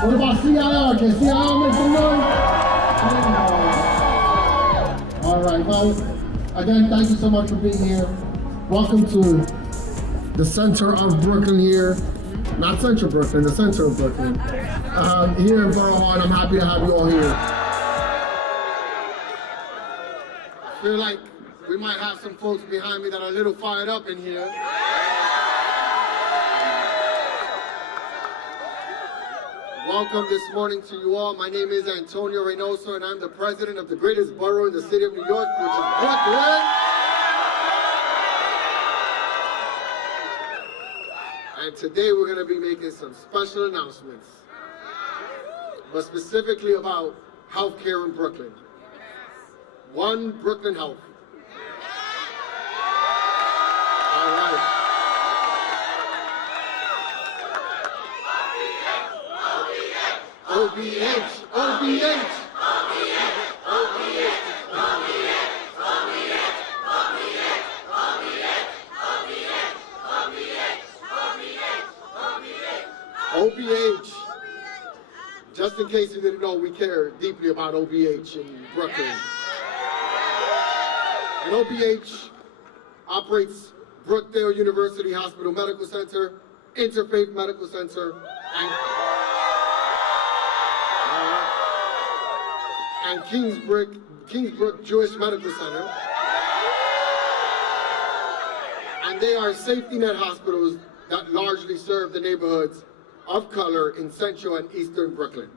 What about CIR? Can CIR make some noise? All right, well, again, thank you so much for being here. Welcome to the center of Brooklyn here. Not central Brooklyn, the center of Brooklyn. Here in Borough, and I'm happy to have you all here. I feel like we might have some folks behind me that are a little fired up in here. Welcome this morning to you all. My name is Antonio Reynoso, and I'm the president of the greatest borough in the city of New York, which is Brooklyn. And today we're going to be making some special announcements, but specifically about healthcare in Brooklyn. One Brooklyn Health. All right. OBH, OBH. OBH, just in case you didn't know, we care deeply about OBH in Brooklyn. And OBH operates Brookdale University Hospital Medical Center, Interfaith Medical Center, and Kingsbrook Jewish Medical Center. And they are safety net hospitals that largely serve the neighborhoods of color in central and eastern Brooklyn.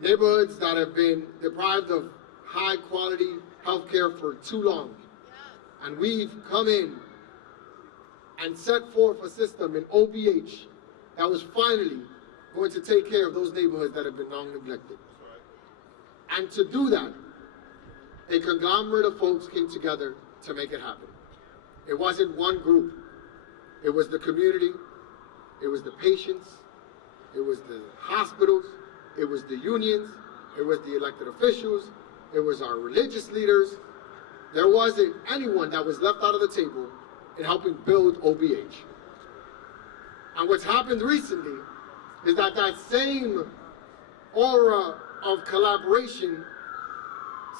Neighborhoods that have been deprived of high quality health care for too long. And we've come in and set forth a system in OBH that was finally going to take care of those neighborhoods that have been long neglected. And to do that, a conglomerate of folks came together to make it happen. It wasn't one group. It was the community, it was the patients, it was the hospitals, it was the unions, it was the elected officials, it was our religious leaders. There wasn't anyone that was left out of the table in helping build OBH. And what's happened recently is that that same aura of collaboration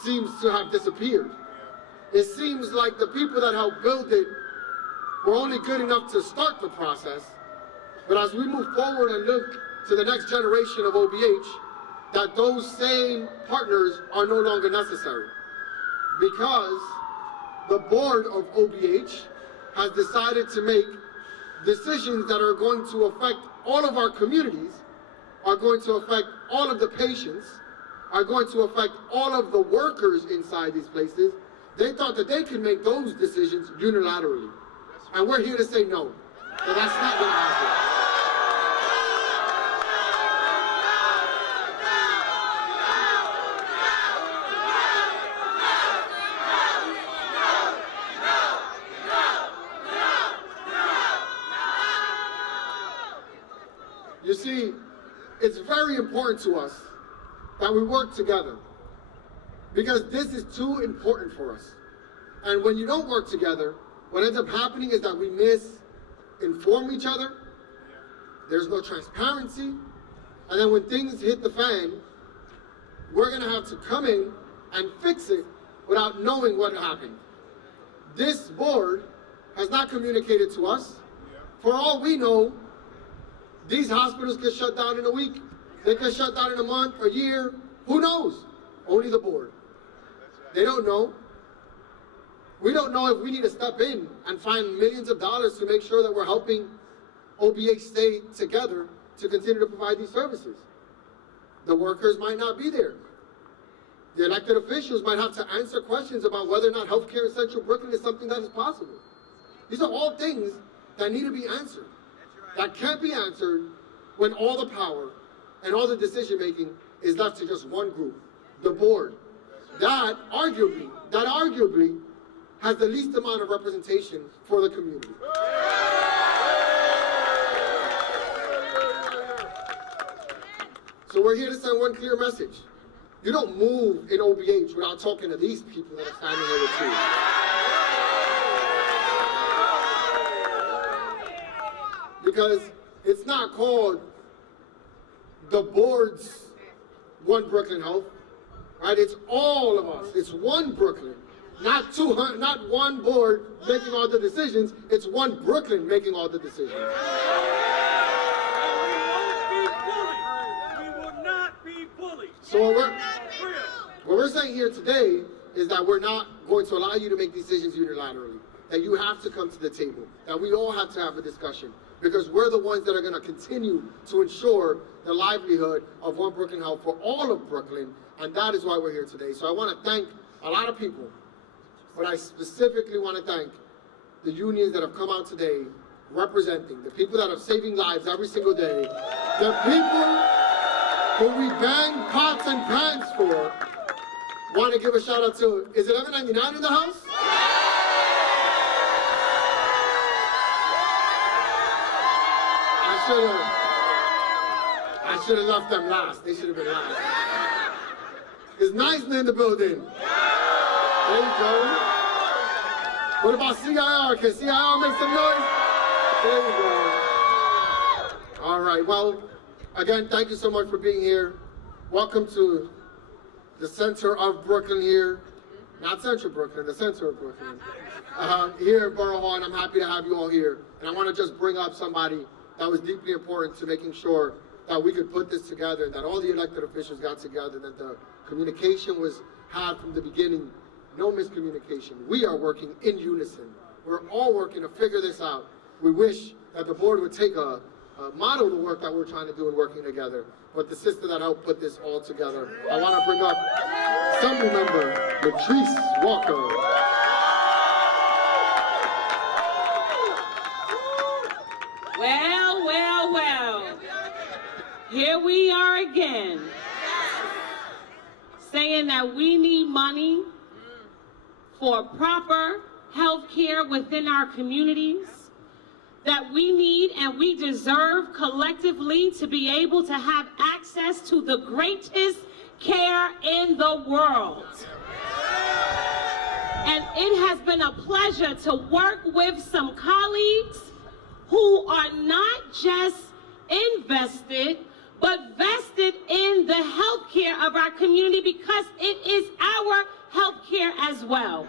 seems to have disappeared. It seems like the people that helped build it were only good enough to start the process, but as we move forward and look to the next generation of OBH, that those same partners are no longer necessary. Because the board of OBH has decided to make decisions that are going to affect all of our communities, are going to affect all of the patients, are going to affect all of the workers inside these places. They thought that they could make those decisions unilaterally. And we're here to say no. So that's not going to happen. You see, it's very important to us that we work together because this is too important for us. And when you don't work together, what ends up happening is that we misinform each other, there's no transparency, and then when things hit the fan, we're gonna have to come in and fix it without knowing what happened. This board has not communicated to us. For all we know, these hospitals get shut down in a week. They get shut down in a month, a year. Who knows? Only the board. They don't know. We don't know if we need to step in and find millions of dollars to make sure that we're helping OBH stay together to continue to provide these services. The workers might not be there. The elected officials might have to answer questions about whether or not healthcare in Central Brooklyn is something that is possible. These are all things that need to be answered. That can't be answered when all the power and all the decision making is left to just one group, the board. That arguably has the least amount of representation for the community. So we're here to send one clear message. You don't move in OBH without talking to these people that are standing here with you. Because it's not called the board's One Brooklyn Health, right? It's all of us. It's one Brooklyn, not 200, not one board making all the decisions. It's one Brooklyn making all the decisions. We will not be bullied. So what we're saying here today is that we're not going to allow you to make decisions unilaterally, that you have to come to the table, that we all have to have a discussion, because we're the ones that are going to continue to ensure the livelihood of One Brooklyn Health for all of Brooklyn, and that is why we're here today. So I want to thank a lot of people, but I specifically want to thank the unions that have come out today representing, the people that are saving lives every single day, the people who we bang pots and pans for. Want to give a shout out to, is it 1199 in the house? I should have left them last. They should have been last. Is Neisner in the building? There you go. What about CIR? Can CIR make some noise? There you go. All right, well, again, thank you so much for being here. Welcome to the center of Brooklyn here. Not Central Brooklyn, the center of Brooklyn. Here at Borough Hall, and I'm happy to have you all here. And I want to just bring up somebody that was deeply important to making sure that we could put this together, that all the elected officials got together, that the communication was had from the beginning, no miscommunication. We are working in unison. We're all working to figure this out. We wish that the board would take a model the work that we're trying to do in working together. But the sister that helped put this all together, I want to bring up Assembly Member Latrice Walker. Well, well, well. Here we are again, saying that we need money for proper health care within our communities, that we need and we deserve collectively to be able to have access to the greatest care in the world. And it has been a pleasure to work with some colleagues who are not just invested, but vested in the health care of our community, because it is our health care as well.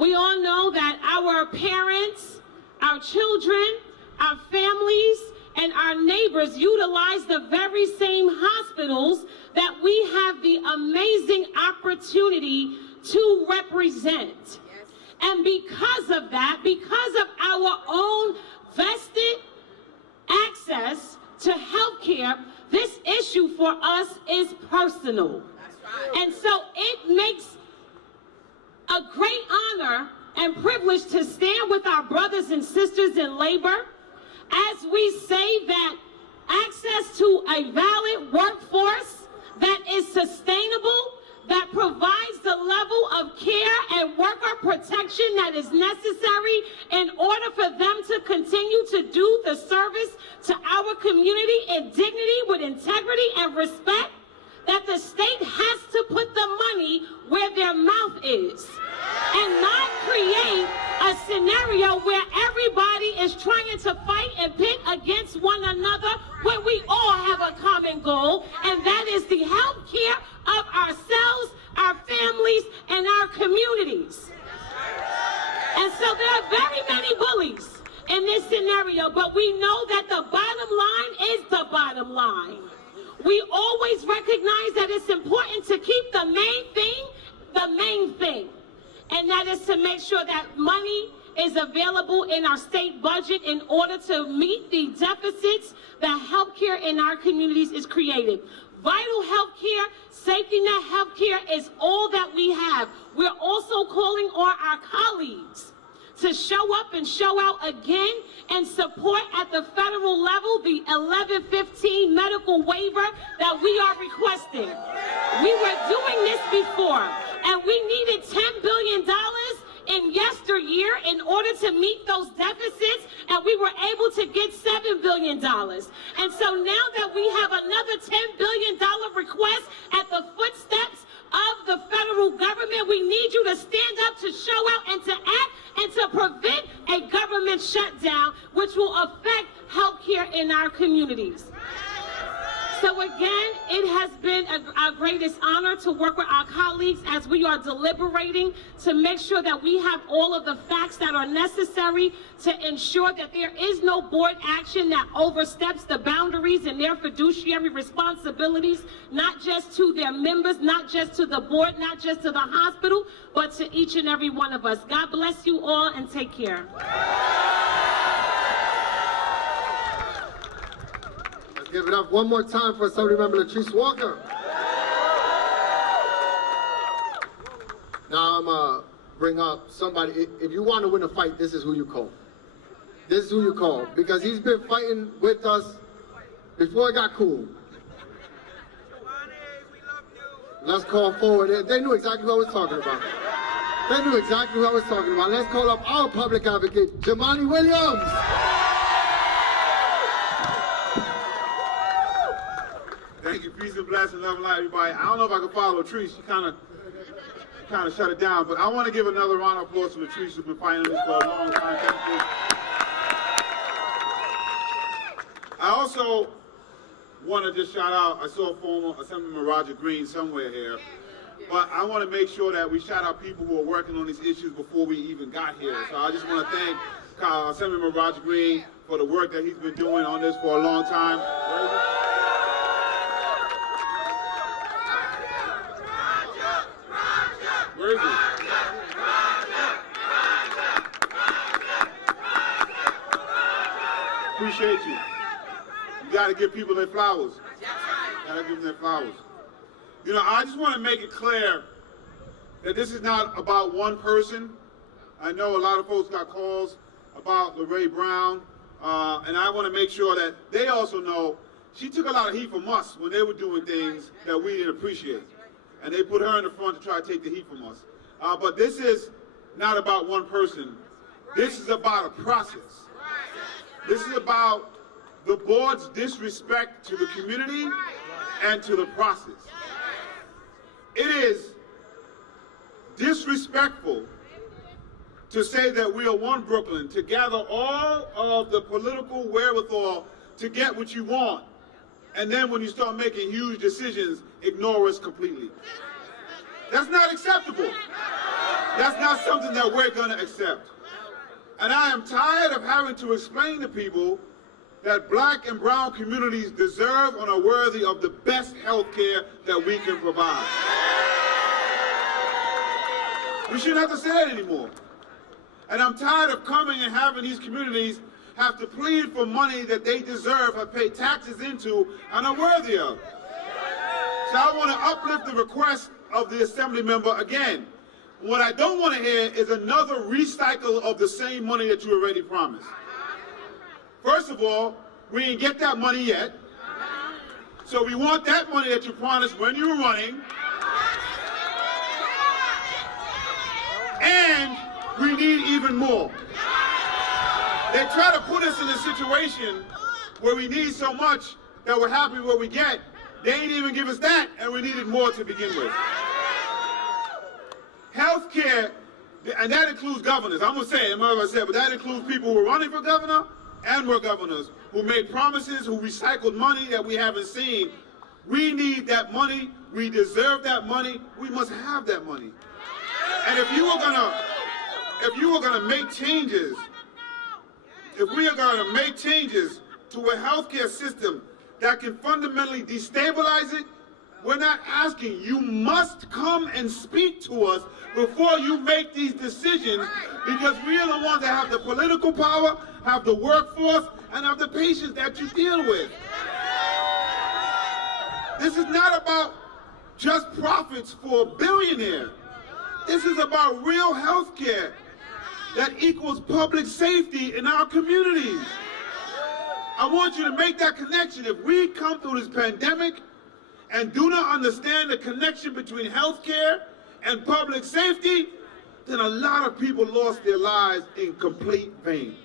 We all know that our parents, our children, our families, and our neighbors utilize the very same hospitals that we have the amazing opportunity to represent. And because of that, because of our own vested access to health care, this issue for us is personal. And so it makes a great honor and privilege to stand with our brothers and sisters in labor as we say that access to a valid workforce that is sustainable, that provides the level of care and worker protection that is necessary in order for them to continue to do the service to our community in dignity, with integrity and respect, that the state has to put the money where their mouth is and not create a scenario where everybody is trying to fight and pit against one another when we all have a common goal, and that is the health care of ourselves, our families, and our communities. And so there are very many bullies in this scenario, but we know that the bottom line is the bottom line. We always recognize that it's important to keep the main thing, and that is to make sure that money is available in our state budget in order to meet the deficits that healthcare in our communities is creating. Vital healthcare, safety net healthcare is all that we have. We're also calling on our colleagues to show up and show out again and support at the federal level the 1115 medical waiver that we are requesting. We were doing this before, and we needed $10 billion in yesteryear in order to meet those deficits, and we were able to get $7 billion. And so now that we have another $10 billion request at the footsteps of the federal government, we need you to stand up, to show out, and to act, and to prevent a government shutdown, which will affect health care in our communities. greatest honor to work with our colleagues as we are deliberating to make sure that we have all of the facts that are necessary to ensure that there is no board action that oversteps the boundaries and their fiduciary responsibilities, not just to their members, not just to the board, not just to the hospital, but to each and every one of us. God bless you all and take care. Let's give it up one more time for Assembly Member Latrice Walker. Now I'm going to bring up somebody. If you want to win a fight, this is who you call. This is who you call. Because he's been fighting with us before it got cool. Let's call forward. They knew exactly what I was talking about. They knew exactly what I was talking about. Let's call up our public advocate, Jamani Williams. Thank you. Peace and blessings, love and light, everybody. I don't know if I can follow Latrice. She kind of shut it down, but I want to give another round of applause to Latrice, who's been fighting this for a long time. Thank you. I also want to just shout out, I saw former Assemblyman Roger Green somewhere here, but I want to make sure that we shout out people who are working on these issues before we even got here. So I just want to thank Assemblyman Roger Green for the work that he's been doing on this for a long time. Where is he? Appreciate you. You got to give people their flowers. Got to give them their flowers. You know, I just want to make it clear that this is not about one person. I know a lot of folks got calls about LaRay Brown, and I want to make sure that they also know she took a lot of heat from us when they were doing things that we didn't appreciate. And they put her in the front to try to take the heat from us. But this is not about one person. This is about a process. This is about the board's disrespect to the community and to the process. It is disrespectful to say that we are one Brooklyn, to gather all of the political wherewithal to get what you want, and then when you start making huge decisions, ignore us completely. That's not acceptable. That's not something that we're going to accept. And I am tired of having to explain to people that black and brown communities deserve and are worthy of the best health care that we can provide. We shouldn't have to say that anymore. And I'm tired of coming and having these communities have to plead for money that they deserve, have paid taxes into, and are worthy of. So I want to uplift the request of the Assembly member again. What I don't want to hear is another recycle of the same money that you already promised. First of all, we didn't get that money yet. So we want that money that you promised when you were running. And we need even more. They try to put us in a situation where we need so much that we're happy with what we get. They ain't even give us that, and we needed more to begin with. Healthcare, and that includes governors. I'm going to say it, I'm not going to say it, but that includes people who are running for governor and were governors, who made promises, who recycled money that we haven't seen. We need that money. We deserve that money. We must have that money. And if you are gonna make changes, if we are going to make changes to a healthcare system that can fundamentally destabilize it, we're not asking. You must come and speak to us before you make these decisions, because we are the ones that have the political power, have the workforce, and have the patients that you deal with. This is not about just profits for a billionaire. This is about real health care that equals public safety in our communities. I want you to make that connection. If we come through this pandemic and do not understand the connection between health care and public safety, then a lot of people lost their lives in complete vain.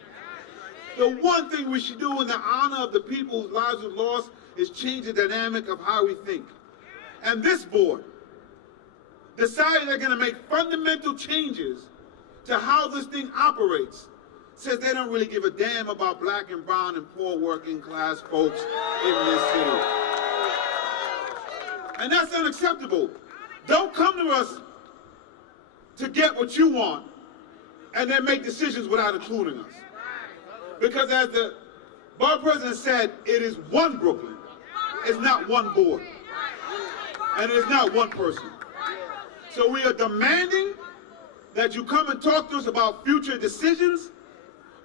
The one thing we should do in the honor of the people whose lives we've lost is change the dynamic of how we think. And this board decided they're going to make fundamental changes to how this thing operates. Says they don't really give a damn about black and brown and poor working class folks in this city. And that's unacceptable. Don't come to us to get what you want and then make decisions without including us. Because as the borough president said, it is one Brooklyn. It's not one board. And it's not one person. So we are demanding that you come and talk to us about future decisions,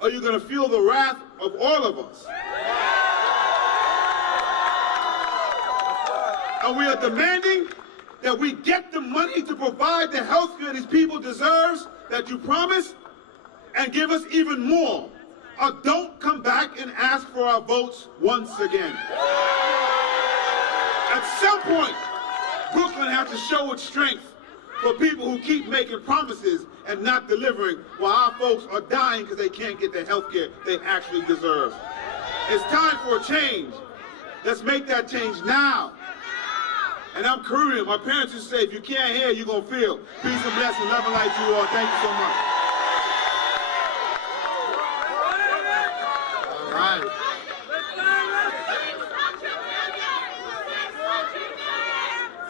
or you're going to feel the wrath of all of us. And we are demanding that we get the money to provide the health care these people deserve that you promised, and give us even more. Or don't come back and ask for our votes once again. At some point, Brooklyn has to show its strength for people who keep making promises and not delivering, while our folks are dying because they can't get the health care they actually deserve. It's time for a change. Let's make that change now. And I'm Korean. My parents used to say, if you can't hear, you're going to feel. Peace and blessings. Love and light to you all. Thank you so much. All right.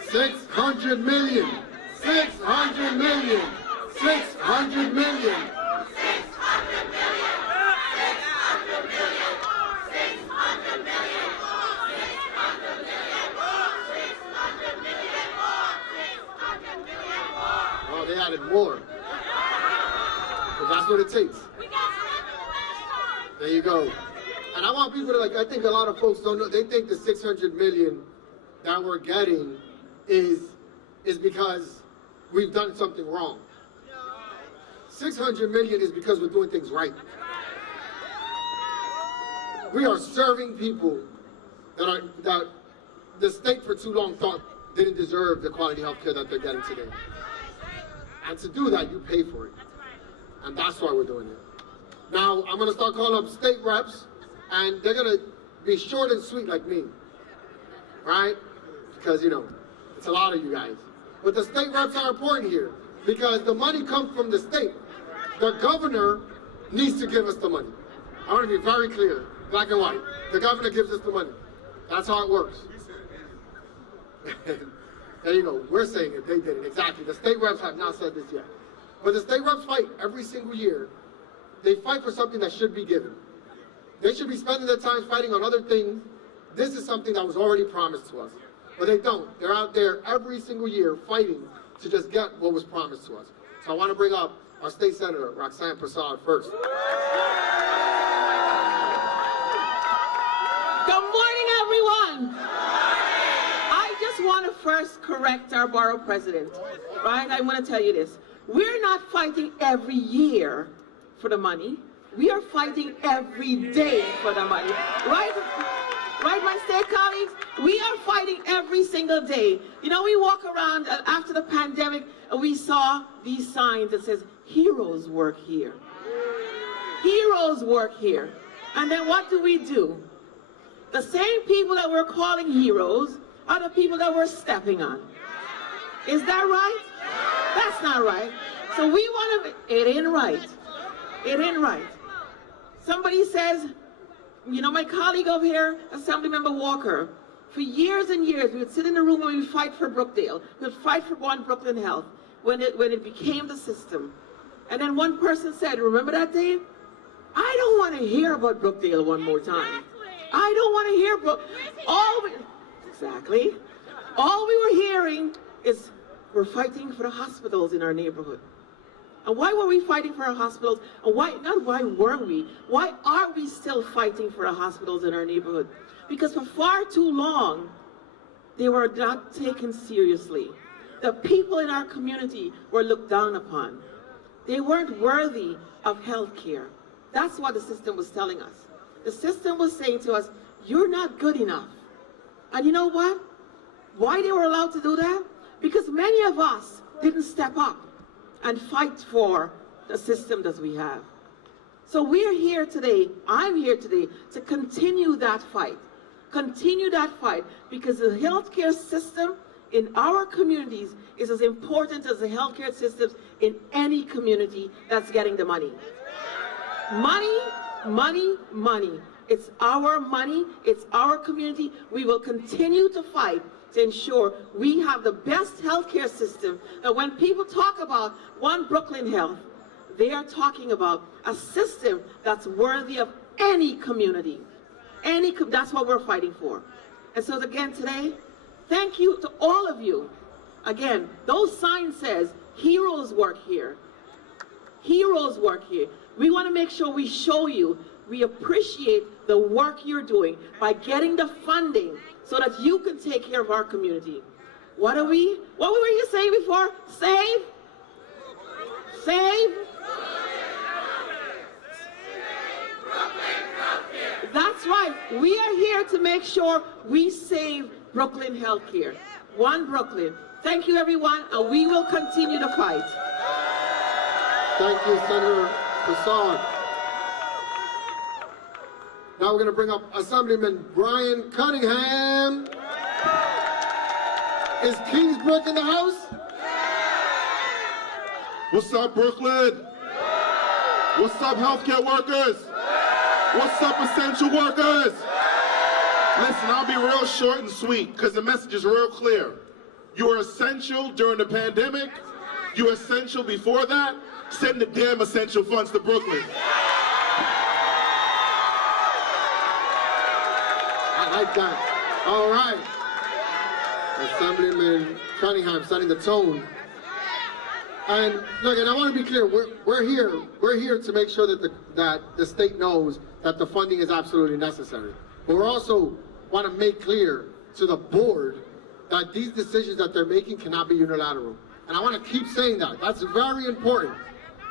$600 million. 600 million. 600 million. Oh, they added more. But that's what it takes. There you go. And I want people to, like, I think a lot of folks don't know, they think the 600 million that we're getting is because we've done something wrong. 600 million is because we're doing things right. We are serving people that the state for too long thought didn't deserve the quality health care that they're getting today. And to do that, you pay for it. And that's why we're doing it. Now, I'm going to start calling up state reps, and they're going to be short and sweet like me, right? Because, you know, it's a lot of you guys. But the state reps are important here because the money comes from the state. The governor needs to give us the money. I want to be very clear, black and white. The governor gives us the money. That's how it works. There you go. We're saying it. They did it. Exactly. The state reps have not said this yet. But the state reps fight every single year. They fight for something that should be given. They should be spending their time fighting on other things. This is something that was already promised to us. But they don't. They're out there every single year fighting to just get what was promised to us. So I want to bring up our state senator, Roxanne Prasad, first. Good morning, everyone. I just want to first correct our borough president, right? I want to tell you this. We're not fighting every year for the money. We are fighting every day for the money, right? Right, my state colleagues? We are fighting every single day. You know, we walk around after the pandemic and we saw these signs that says, heroes work here. Heroes work here. And then what do? The same people that we're calling heroes are the people that we're stepping on. Is that right? That's not right. So we want to, it ain't right. It ain't right. Somebody says, you know, my colleague over here, Assemblymember Walker, for years and years, we would sit in a room and we would fight for Brookdale. We would fight for One Brooklyn Health when it became the system. And then one person said, remember that day? I don't want to hear about Brookdale one more time. I don't want to hear Exactly. All we were hearing is we're fighting for the hospitals in our neighborhood. And why were we fighting for our hospitals? And why were we? Why are we still fighting for our hospitals in our neighborhood? Because for far too long, they were not taken seriously. The people in our community were looked down upon. They weren't worthy of health care. That's what the system was telling us. The system was saying to us, you're not good enough. And you know what? Why they were allowed to do that? Because many of us didn't step up and fight for the system that we have. So we're here today, I'm here today, to continue that fight. Continue that fight, because the healthcare system in our communities is as important as the healthcare systems in any community that's getting the money. Money, money, money. It's our money, it's our community. We will continue to fight to ensure we have the best healthcare system, that when people talk about One Brooklyn Health, they are talking about a system that's worthy of any community. That's what we're fighting for. And so again today, thank you to all of you. Again, those signs says, heroes work here. Heroes work here. We want to make sure we show you we appreciate the work you're doing by getting the funding so that you can take care of our community. What were you saying before? Save? Save? That's right. We are here to make sure we save Brooklyn healthcare. One Brooklyn. Thank you, everyone, and we will continue to fight. Thank you, Senator Prasad. Now we're going to bring up Assemblyman Brian Cunningham. Is Kingsbrook in the house? What's up, Brooklyn? What's up, healthcare workers? What's up, essential workers? Listen, I'll be real short and sweet because the message is real clear. You were essential during the pandemic. You were essential before that. Send the damn essential funds to Brooklyn. I like that. All right. Assemblyman Cunningham setting the tone. And look, and I want to be clear, we're here to make sure that the state knows that the funding is absolutely necessary. But we also want to make clear to the board that these decisions that they're making cannot be unilateral. And I want to keep saying that. That's very important.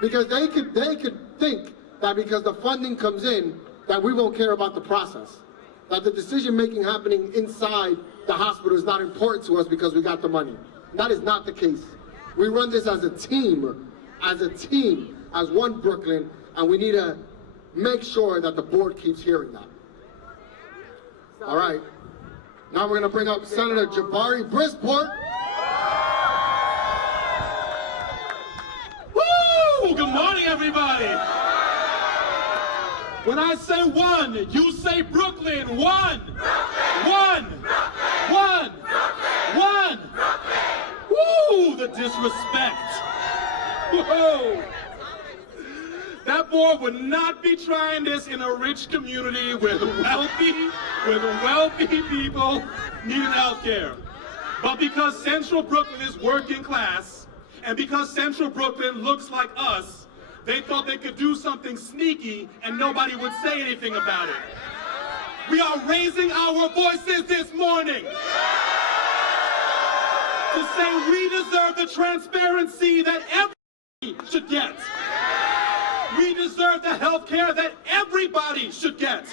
Because they could think that because the funding comes in, that we won't care about the process. That the decision making happening inside the hospital is not important to us because we got the money. And that is not the case. We run this as a team, as one Brooklyn, and we need to make sure that the board keeps hearing that. All right. Now we're going to bring up Senator Jabari Brisport. Woo! Good morning, everybody. When I say one, you say Brooklyn. One. One. One. One. Woo! The disrespect. Whoa! That board would not be trying this in a rich community where the wealthy people needed health care. But because Central Brooklyn is working class, and because Central Brooklyn looks like us, they thought they could do something sneaky and nobody would say anything about it. We are raising our voices this morning to say we deserve the transparency that everybody should get. We deserve the health care that everybody should get.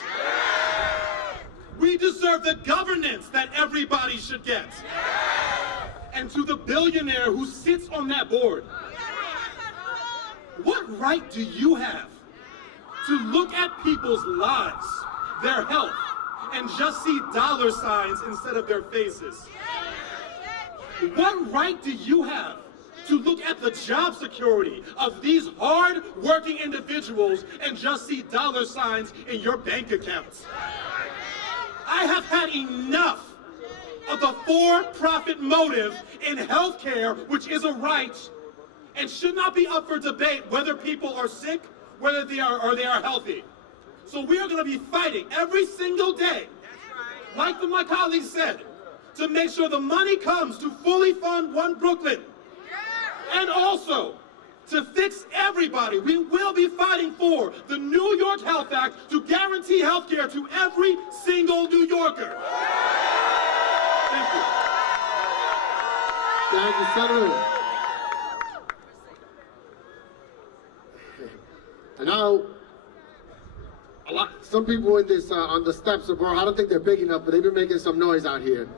We deserve the governance that everybody should get. And to the billionaire who sits on that board, what right do you have to look at people's lives, their health, and just see dollar signs instead of their faces? What right do you have to look at the job security of these hard-working individuals and just see dollar signs in your bank accounts? I have had enough of the for-profit motive in healthcare, which is a right, and should not be up for debate whether people are sick, whether they are healthy. So we are going to be fighting every single day, like my colleague said, to make sure the money comes to fully fund One Brooklyn. And also, to fix everybody, we will be fighting for the New York Health Act to guarantee health care to every single New Yorker. Thank you. Thank you, Senator. And now, some people in this on the steps of Borough, I don't think they're big enough, but they've been making some noise out here.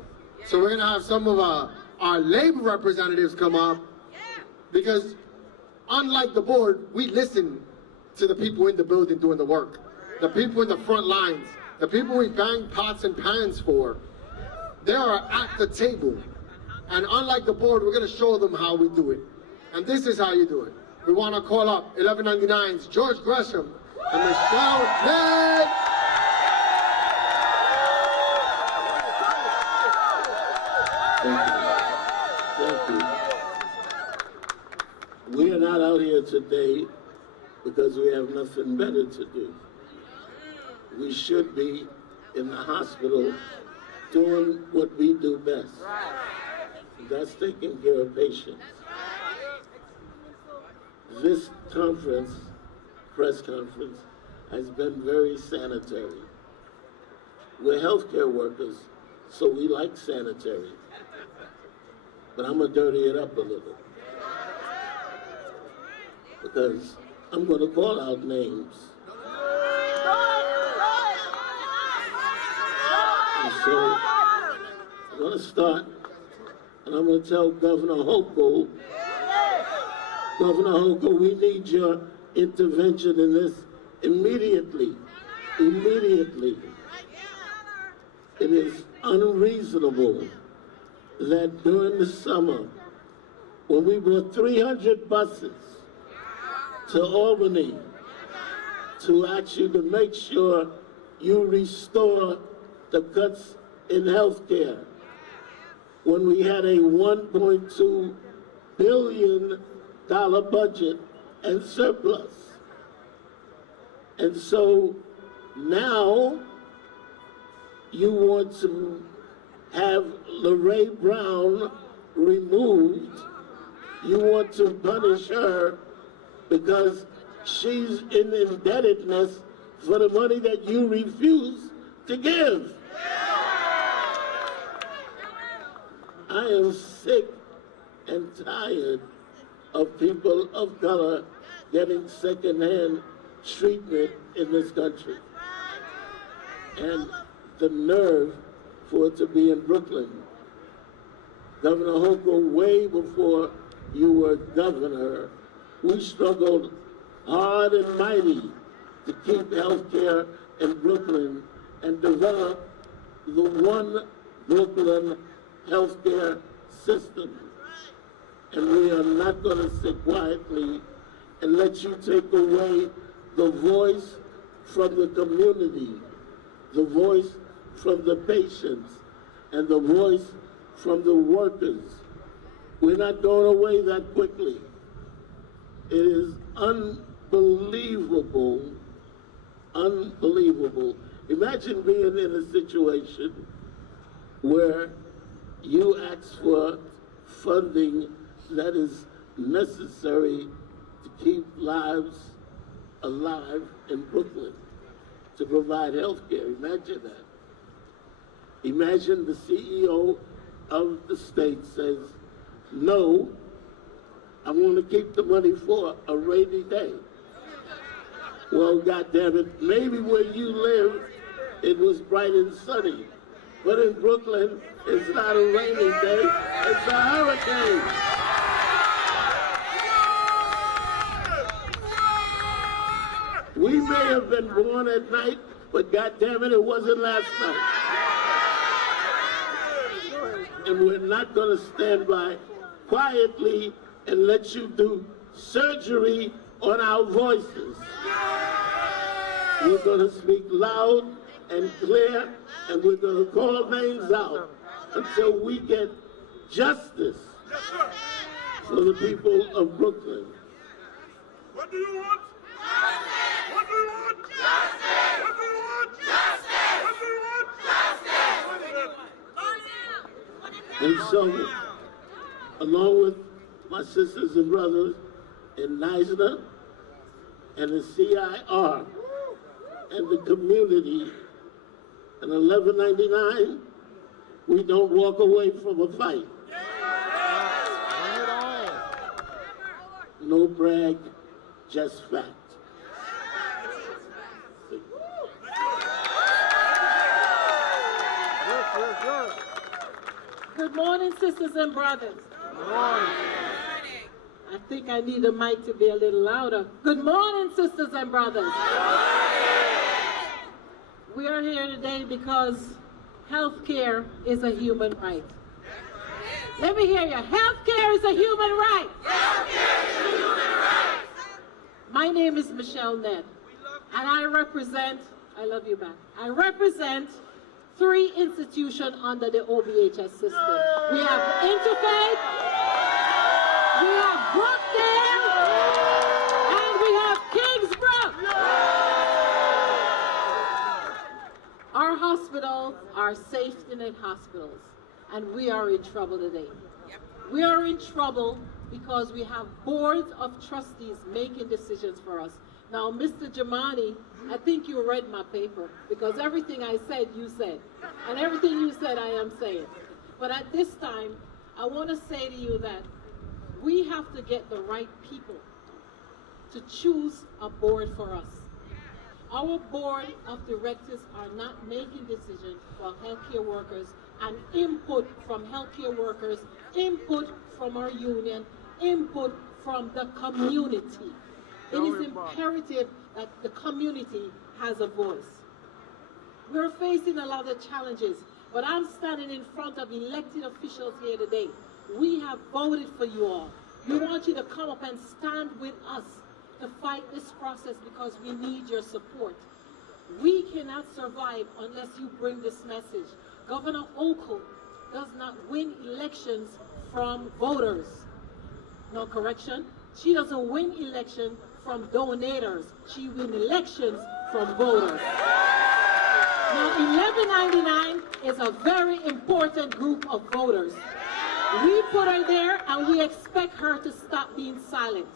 So we're gonna have some of our labor representatives come up, because unlike the board, we listen to the people in the building doing the work, the people in the front lines, the people we bang pots and pans for. They are at the table, and unlike the board, we're gonna show them how we do it. And this is how you do it. We want to call up 1199's George Gresham and Michelle Ned. Thank you. We are not out here today because we have nothing better to do. We should be in the hospital doing what we do best. That's taking care of patients. This conference, press conference, has been very sanitary. We're healthcare workers, so we like sanitary. But I'm gonna dirty it up a little. Because I'm gonna call out names. And so I'm gonna start, and I'm gonna tell Governor Hochul, Governor Hochul, we need your intervention in this immediately. Immediately. It is unreasonable that during the summer, when we brought 300 buses to Albany to ask you to make sure you restore the cuts in health care, when we had a $1.2 billion budget and surplus. And so now you want to have LaRay Brown removed. You want to punish her because she's in indebtedness for the money that you refuse to give. I am sick and tired of people of color getting secondhand treatment in this country. And the nerve for it to be in Brooklyn. Governor Hochul, way before you were governor, we struggled hard and mighty to keep health care in Brooklyn and develop the one Brooklyn healthcare system. And we are not going to sit quietly and let you take away the voice from the community, the voice from the patients, and the voice from the workers. We're not going away that quickly. It is unbelievable, unbelievable. Imagine being in a situation where you ask for funding that is necessary to keep lives alive in Brooklyn, to provide health care. Imagine that. Imagine the CEO of the state says, no, I want to keep the money for a rainy day. Well, goddammit, maybe where you live, it was bright and sunny. But in Brooklyn, it's not a rainy day, it's a hurricane. We may have been born at night, but goddammit, it wasn't last night. And we're not going to stand by quietly and let you do surgery on our voices. We're going to speak loud and clear, and we're going to call names out until we get justice for the people of Brooklyn. What do you want? Justice! What do you want? Justice! What do you want? Justice! What do you want? Justice! And so, along with my sisters and brothers in NYSDA and the CIR and the community, and 1199, we don't walk away from a fight. No brag, just fact. Good morning, sisters and brothers. Good morning. I think I need the mic to be a little louder. Good morning, sisters and brothers. We are here today because health care is a human right. Let me hear you. Health care is a human right. Health care is a human right. My name is Michelle Nett, and I represent, I love you back, I represent 3 institutions under the OBHS system. We have Interfaith, we have Brookdale, and we have Kingsbrook. Our hospitals are safety net hospitals, and we are in trouble today. We are in trouble because we have boards of trustees making decisions for us. Now, Mr. Jamani, I think you read my paper, because everything I said, you said. And everything you said, I am saying. But at this time, I want to say to you that we have to get the right people to choose a board for us. Our board of directors are not making decisions for healthcare workers, and input from healthcare workers, input from our union, input from the community. It is imperative that the community has a voice. We're facing a lot of challenges, but I'm standing in front of elected officials here today. We have voted for you all. We want you to come up and stand with us to fight this process, because we need your support. We cannot survive unless you bring this message. Governor Hochul does not win elections from voters. No correction. She doesn't win elections from donators. She wins elections from voters. Now, 1199 is a very important group of voters. We put her there, and we expect her to stop being silent.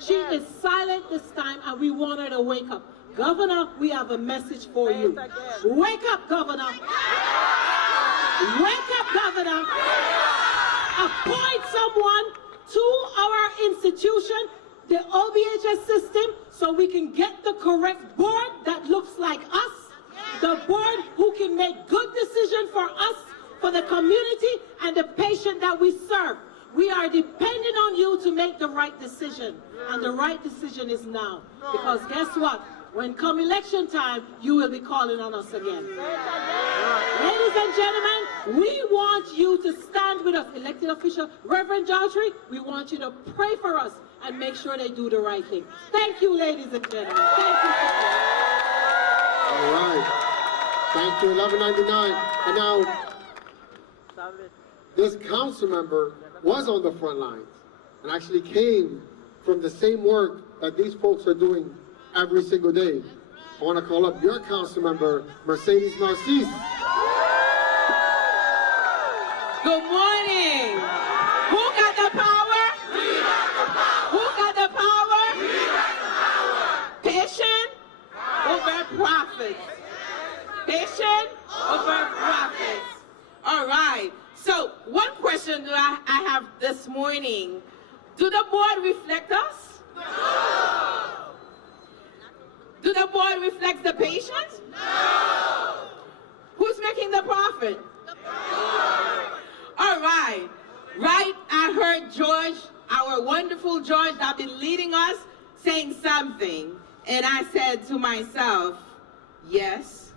She is silent this time, and we want her to wake up. Governor, we have a message for you. Wake up, Governor. Wake up, Governor. Appoint someone to our institution, the OBHS system, so we can get the correct board that looks like us, the board who can make good decisions for us, for the community and the patient that we serve. We are depending on you to make the right decision, and the right decision is now. Because guess what? When come election time, you will be calling on us again. Ladies and gentlemen, we want you to stand with us. Elected official, Reverend Daughtry, we want you to pray for us and make sure they do the right thing. Thank you, ladies and gentlemen. Thank you. All right. Thank you, 1199. And now, this council member was on the front lines and actually came from the same work that these folks are doing every single day. I want to call up your council member, Mercedes Narcisse. Good morning. Who got the power? We got the power. Who got the power? We got the power. Patient over profits. Patient over profits. All right. So one question that I have this morning. Do the board reflect us? No. Do the board reflect the patient? No. Who's making the profit? The board. All right. Right, I heard George, our wonderful George that been leading us, saying something. And I said to myself, yes.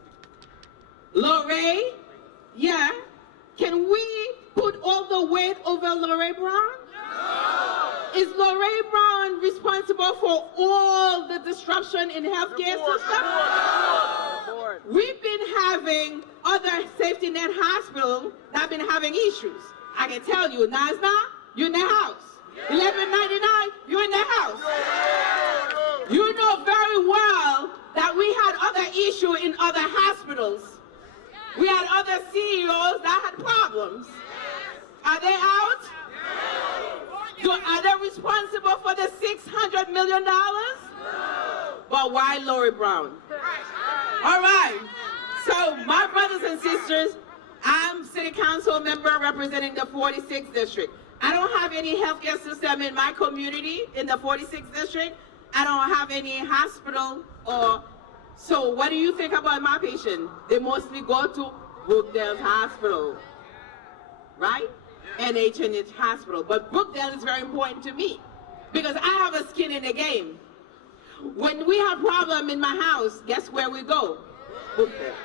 LaRay, yeah. Can we put all the weight over LaRay Brown? No. Is LaRay Brown responsible for all the disruption in healthcare system? No. We've been having other safety net hospitals that have been having issues. I can tell you, Nazna, you're in the house. 1199, you're in the house. You know very well that we had other issues in other hospitals. We had other CEOs that had problems. Are they out? Are they responsible for the $600 million? But why LaRay Brown? All right. So my brothers and sisters, I'm city council member representing the 46th district. I don't have any healthcare system in my community in the 46th district. I don't have any hospital or. So what do you think about my patient? They mostly go to Brookdale's hospital, right? NH&H hospital. But Brookdale is very important to me because I have a skin in the game. When we have problem in my house, guess where we go? Brookdale.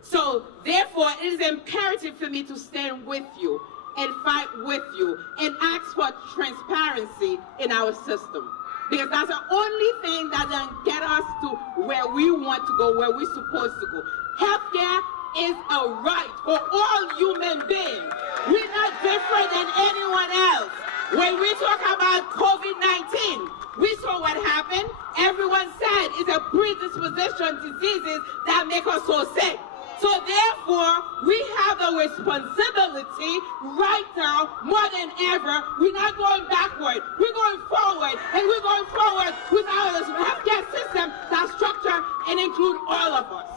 So therefore, it is imperative for me to stand with you and fight with you and ask for transparency in our system. Because that's the only thing that can get us to where we want to go, where we're supposed to go. Healthcare is a right for all human beings. We're not different than anyone else. When we talk about COVID-19, we saw what happened. Everyone said it's a predisposition diseases that make us so sick. So therefore, we have a responsibility right now, more than ever. We're not going backward. We're going forward. And we're going forward with our healthcare system that's structured and include all of us.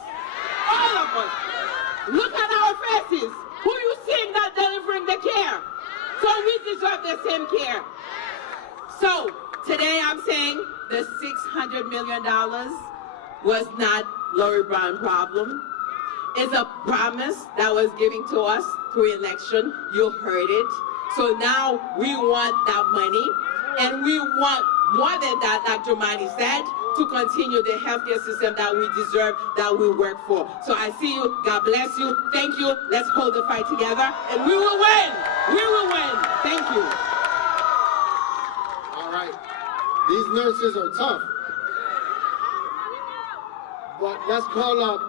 All of us. Look at our faces. Who you seeing not delivering the care? So we deserve the same care. So today I'm saying the $600 million was not LaRay Brown problem. It's a promise that was given to us through election. You heard it. So now we want that money, and we want more than that, like Jomani said, to continue the healthcare system that we deserve, that we work for. So I see you. God bless you. Thank you. Let's hold the fight together, and we will win. We will win. Thank you. All right. These nurses are tough. But let's call up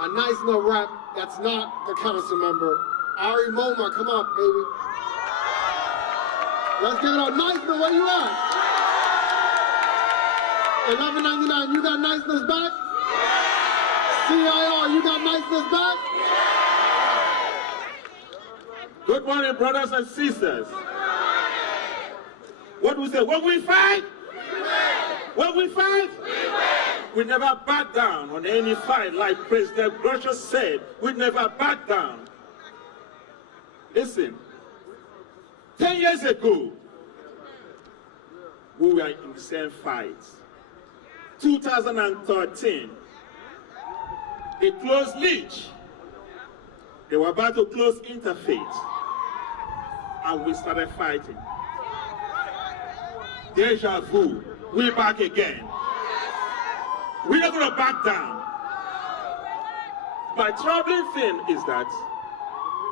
a nice little rep that's not the council member. Ari Moma, come on, baby. Let's give it a nice little, where you at? $11.99, you got niceness back? CIR, you got niceness back? Good morning, brothers and sisters. What do we say? When we fight, when we fight, we never back down on any fight. Like President Borough said, we never back down. Listen, 10 years ago, we were in the same fight. 2013, they closed Leach. They were about to close Interfaith. And we started fighting. Deja vu, we're back again. We're not going to back down. My troubling thing is that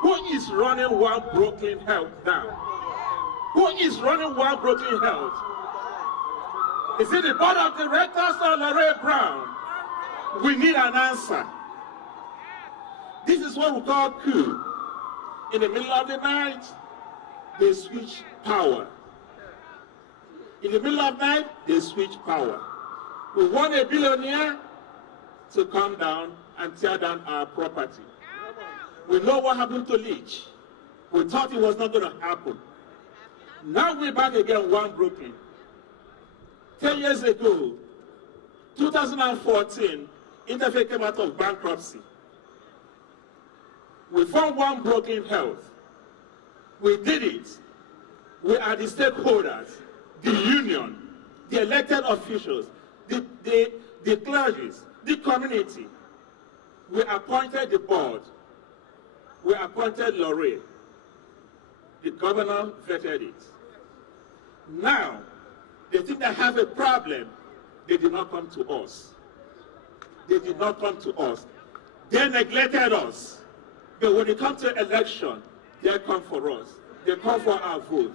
who is running one Brooklyn Health down? Who is running one Brooklyn Health? Is it the board of directors or LaRay Brown? We need an answer. This is what we call coup. In the middle of the night, they switch power. In the middle of the night, they switch power. We want a billionaire to come down and tear down our property. We know what happened to Leach. We thought it was not going to happen. Now we're back again, one Brooklyn. 10 years ago, 2014, Interfaith came out of bankruptcy. We found one Brooklyn Health. We did it. We are the stakeholders, the union, the elected officials, the clergy, the community. We appointed the board. We appointed LaRay. The governor vetted it. Now, they think they have a problem. They did not come to us. They did not come to us. They neglected us. But when it comes to election, they come for us. They come for our vote.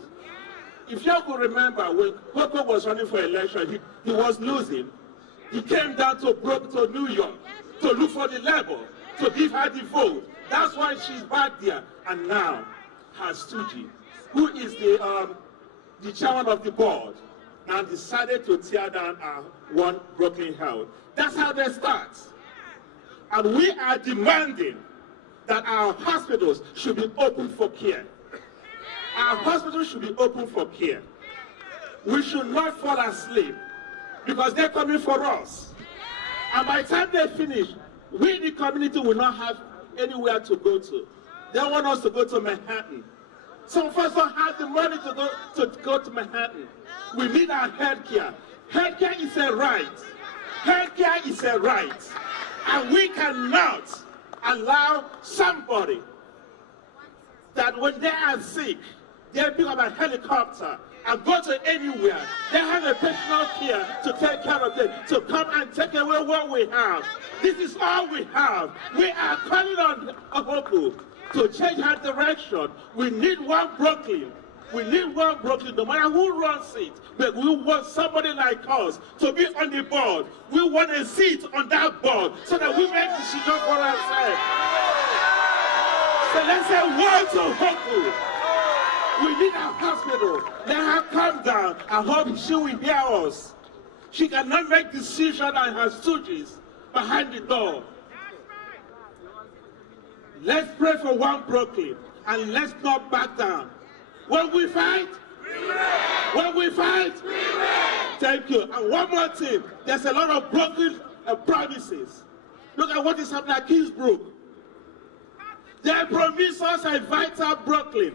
If you could remember, when Coco was running for election, he was losing. He came down to New York to look for the label, to give her the vote. That's why she's back there. And now, her Stoogie, who is the chairman of the board, now decided to tear down our one Brooklyn Health. That's how they start. And we are demanding that our hospitals should be open for care. Our hospitals should be open for care. We should not fall asleep because they're coming for us. And by the time they finish, we, the community, will not have anywhere to go to. They want us to go to Manhattan. Some of us don't have the money to go to Manhattan. We need our health care. Health care is a right. Health care is a right. And we cannot allow somebody that when they are sick, they pick up a helicopter and go to anywhere. They have a personal care to take care of them, to come and take away what we have. This is all we have. We are calling on Hochul to change her direction. We need one Brooklyn. We need one Brooklyn, no matter who runs it. But we want somebody like us to be on the board. We want a seat on that board so that we make decisions for ourselves. So let's say word to Hochul. We need a hospital. Let her come down. I hope she will hear us. She cannot make decisions and her stooges behind the door. Let's pray for one Brooklyn and let's not back down. When we fight, we win. When we fight, we win. Thank you. And one more thing, there's a lot of broken promises. Look at what is happening at Kingsbrook. They promised us a vital Brooklyn.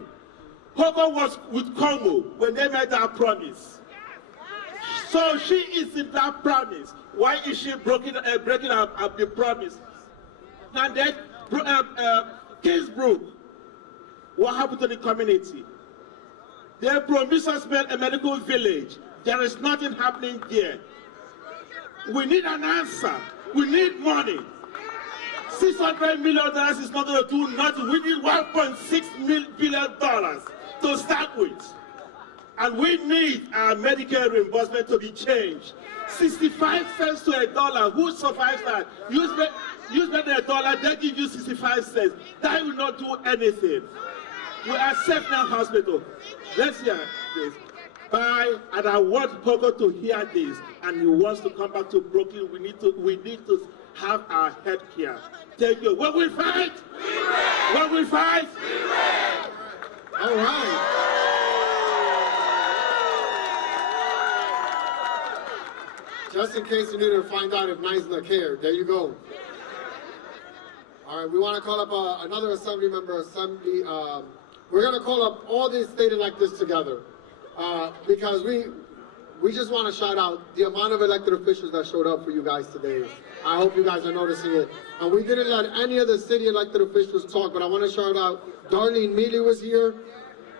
Hochul was with Congo when they made that promise. So she is in that promise. Why is she breaking up the promise? And then Kingsbrook, what happened to the community? They promised us a medical village. There is nothing happening there. We need an answer. We need money. $600 million is not going to do nothing. We need $1.6 billion to start with. And we need our Medicaid reimbursement to be changed. 65 cents to $1. Who survives that? You spend $1, they give you 65 cents. That will not do anything. We are safe now, hospital. Let's hear this. Bye, and I want Hochul to hear this, and he wants to come back to Brooklyn. We need to have our head here. Thank you. When we fight, we win. When we fight, we win. All right. Just in case you need to find out if Neisler cared, there you go. All right, we want to call up another assembly member. We're going to call up all the state electeds together because we just want to shout out the amount of elected officials that showed up for you guys today. I hope you guys are noticing it. And we didn't let any of the city elected officials talk, but I want to shout out Darlene Mealy was here,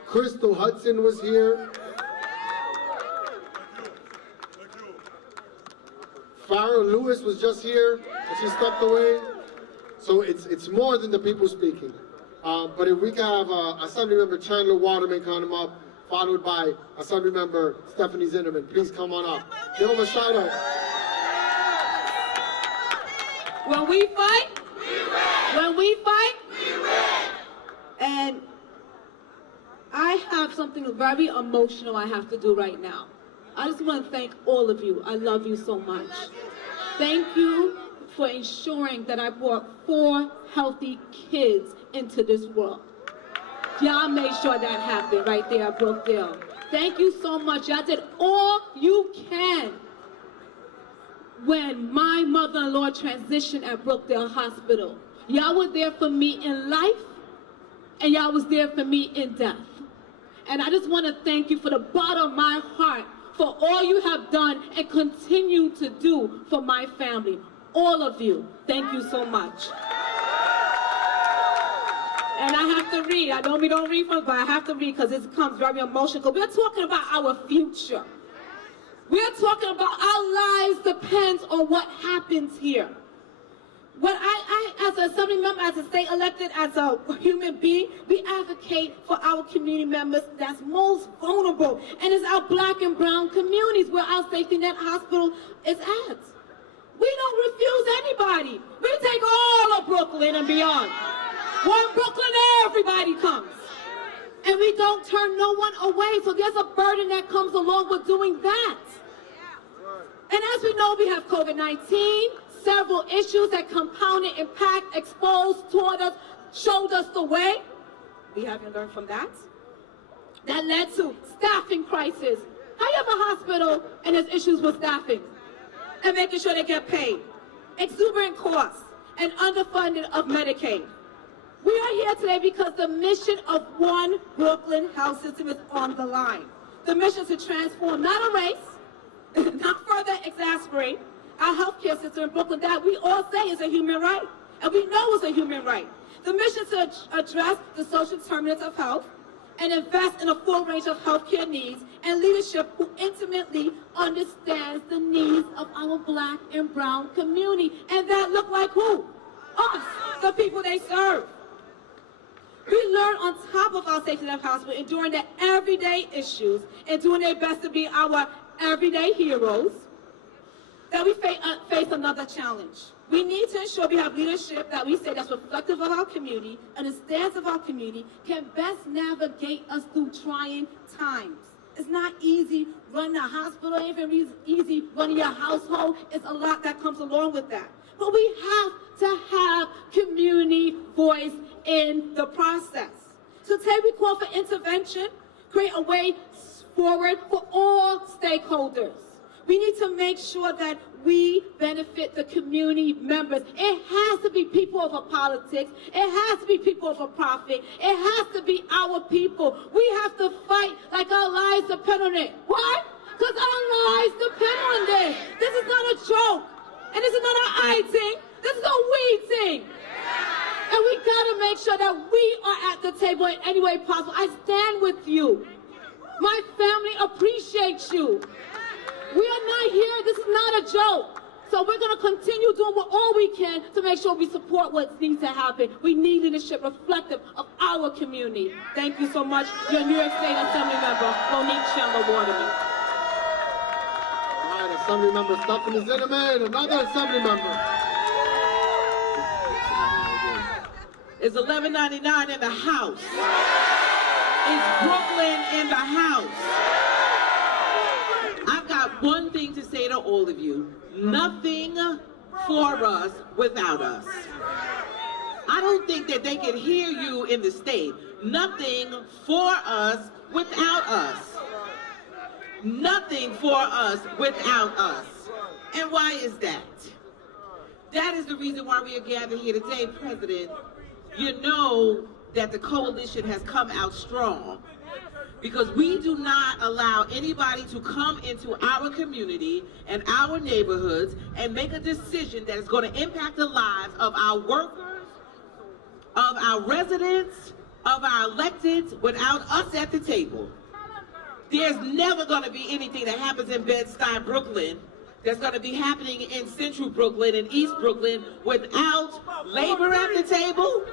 Crystal Hudson was here, Farrell Lewis was just here, and she stepped away. So it's more than the people speaking. But if we can have Assemblymember Chandler Waterman come up, followed by Assemblymember Stephanie Zinnerman. Please come on up. Give them a shout out. When we fight, we win. When we fight, we win. And I have something very emotional I have to do right now. I just want to thank all of you. I love you so much. Thank you for ensuring that I brought 4 healthy kids into this world. Y'all made sure that happened right there at Brookdale. Thank you so much. Y'all did all you can. When my mother-in-law transitioned at Brookdale Hospital, y'all were there for me in life, and y'all was there for me in death. And I just want to thank you for the bottom of my heart for all you have done and continue to do for my family. All of you, thank you so much. And I have to read. I normally don't read from it, but I have to read because it becomes very emotional. We're talking about our future. We're talking about our lives depends on what happens here. When I as an assembly member, as a state elected, as a human being, we advocate for our community members that's most vulnerable. And it's our black and brown communities where our safety net hospital is at. We don't refuse anybody. We take all of Brooklyn and beyond. One Brooklyn, everybody comes. And we don't turn no one away. So there's a burden that comes along with doing that. And as we know, we have COVID-19, several issues that compounded, impact, exposed, taught us, showed us the way. We haven't learned from that. That led to staffing crisis. How you have a hospital and there's issues with staffing and making sure they get paid? Exuberant costs and underfunding of Medicaid. We are here today because the mission of one Brooklyn health system is on the line. The mission is to transform, not erase, not further exasperate our healthcare system in Brooklyn that we all say is a human right, and we know is a human right. The mission is to address the social determinants of health and invest in a full range of healthcare needs and leadership who intimately understands the needs of our black and brown community. And that look like who? Us, the people they serve. We learn on top of our safety net hospital, enduring their everyday issues and doing their best to be our everyday heroes, that we face another challenge. We need to ensure we have leadership that we say that's reflective of our community and the stance of our community can best navigate us through trying times. It's not easy running a hospital, it ain't even easy running your household. It's a lot that comes along with that. But we have to have community voice in the process. So today we call for intervention, create a way forward for all stakeholders. We need to make sure that we benefit the community members. It has to be people over politics. It has to be people over profit. It has to be our people. We have to fight like our lives depend on it. Why? Because our lives depend on this. This is not a joke. And this is not an I thing. This is a we thing. And we gotta make sure that we are at the table in any way possible. I stand with you. My family appreciates you. We are not here. This is not a joke. So we're going to continue doing all we can to make sure we support what needs to happen. We need leadership reflective of our community. Thank you so much. Your New York State Assembly member, Monique Chandler-Waterman. All right, Assembly member Stephanie Zinneman, another Assembly member. Is 1199 in the house? Is Brooklyn in the house? I've got one thing to say to all of you. Nothing for us without us. I don't think that they can hear you in the state. Nothing for us without us. Nothing for us without us. And why is that? That is the reason why we are gathered here today, President. You know that the coalition has come out strong because we do not allow anybody to come into our community and our neighborhoods and make a decision that is going to impact the lives of our workers, of our residents, of our electeds without us at the table. There's never going to be anything that happens in Bed-Stuy, Brooklyn, that's going to be happening in Central Brooklyn and East Brooklyn without labor at the table,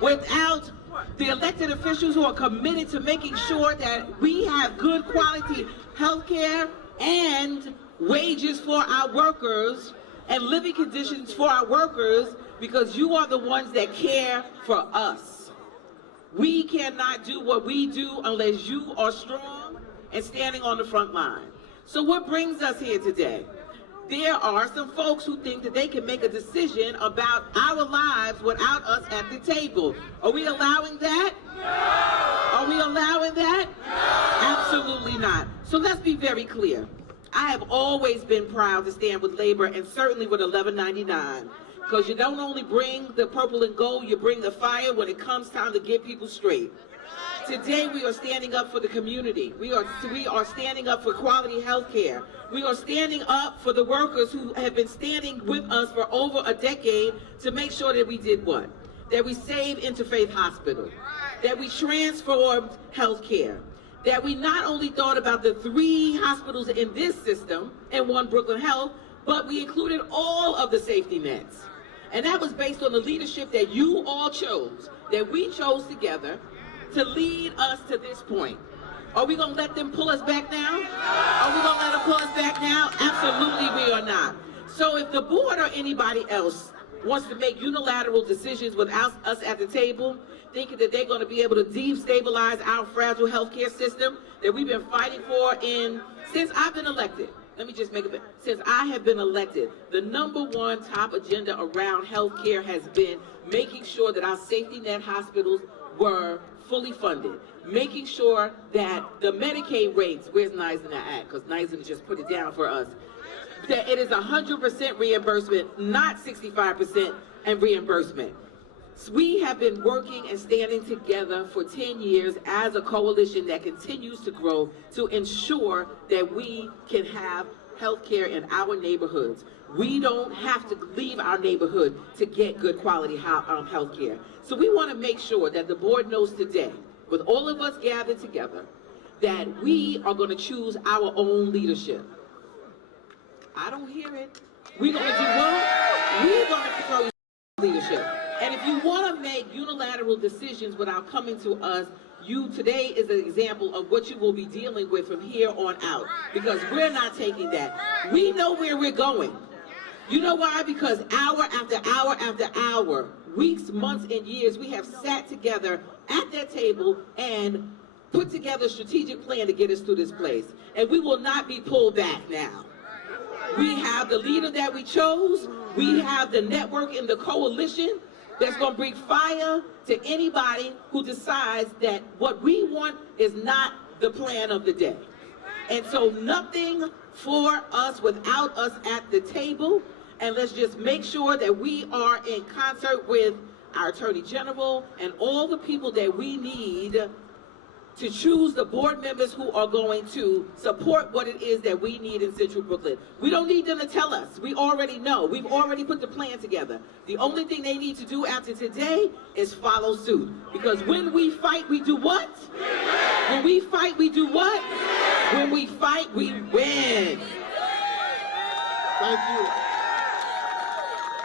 without the elected officials who are committed to making sure that we have good quality health care and wages for our workers and living conditions for our workers, because you are the ones that care for us. We cannot do what we do unless you are strong and standing on the front line. So what brings us here today? There are some folks who think that they can make a decision about our lives without us at the table. Are we allowing that? No. Are we allowing that? No. Absolutely not. So let's be very clear. I have always been proud to stand with labor and certainly with 1199. Because you don't only bring the purple and gold, you bring the fire when it comes time to get people straight. Today we are standing up for the community. We are standing up for quality health care. We are standing up for the workers who have been standing with us for over a decade to make sure that we did what? That we saved Interfaith Hospital, that we transformed health care, that we not only thought about the 3 hospitals in this system and 1 Brooklyn Health, but we included all of the safety nets. And that was based on the leadership that you all chose, that we chose together to lead us to this point. Are we gonna let them pull us back now? Are we gonna let them pull us back now? Absolutely we are not. So if the board or anybody else wants to make unilateral decisions without us at the table, thinking that they're gonna be able to destabilize our fragile healthcare system that we've been fighting for since I've been elected. Let me just make it, since I have been elected, the #1 top agenda around healthcare has been making sure that our safety net hospitals were fully funded, making sure that the Medicaid rates, where's Nizan at? Because Nizan just put it down for us, that it is 100% reimbursement, not 65% and reimbursement. So we have been working and standing together for 10 years as a coalition that continues to grow to ensure that we can have health care in our neighborhoods. We don't have to leave our neighborhood to get good quality health care. So we want to make sure that the board knows today, with all of us gathered together, that we are going to choose our own leadership. I don't hear it. We're going to do what? We're going to propose leadership. And if you want to make unilateral decisions without coming to us, today is an example of what you will be dealing with from here on out, because we're not taking that. We know where we're going. You know why? Because hour after hour after hour, weeks, months, and years, we have sat together at that table and put together a strategic plan to get us through this place. And we will not be pulled back now. We have the leader that we chose. We have the network and the coalition that's going to bring fire to anybody who decides that what we want is not the plan of the day. And so nothing for us without us at the table. And let's just make sure that we are in concert with our Attorney General and all the people that we need to choose the board members who are going to support what it is that we need in Central Brooklyn. We don't need them to tell us. We already know. We've already put the plan together. The only thing they need to do after today is follow suit. Because when we fight, we do what? When we fight, we do what? When we fight, we win. Thank you.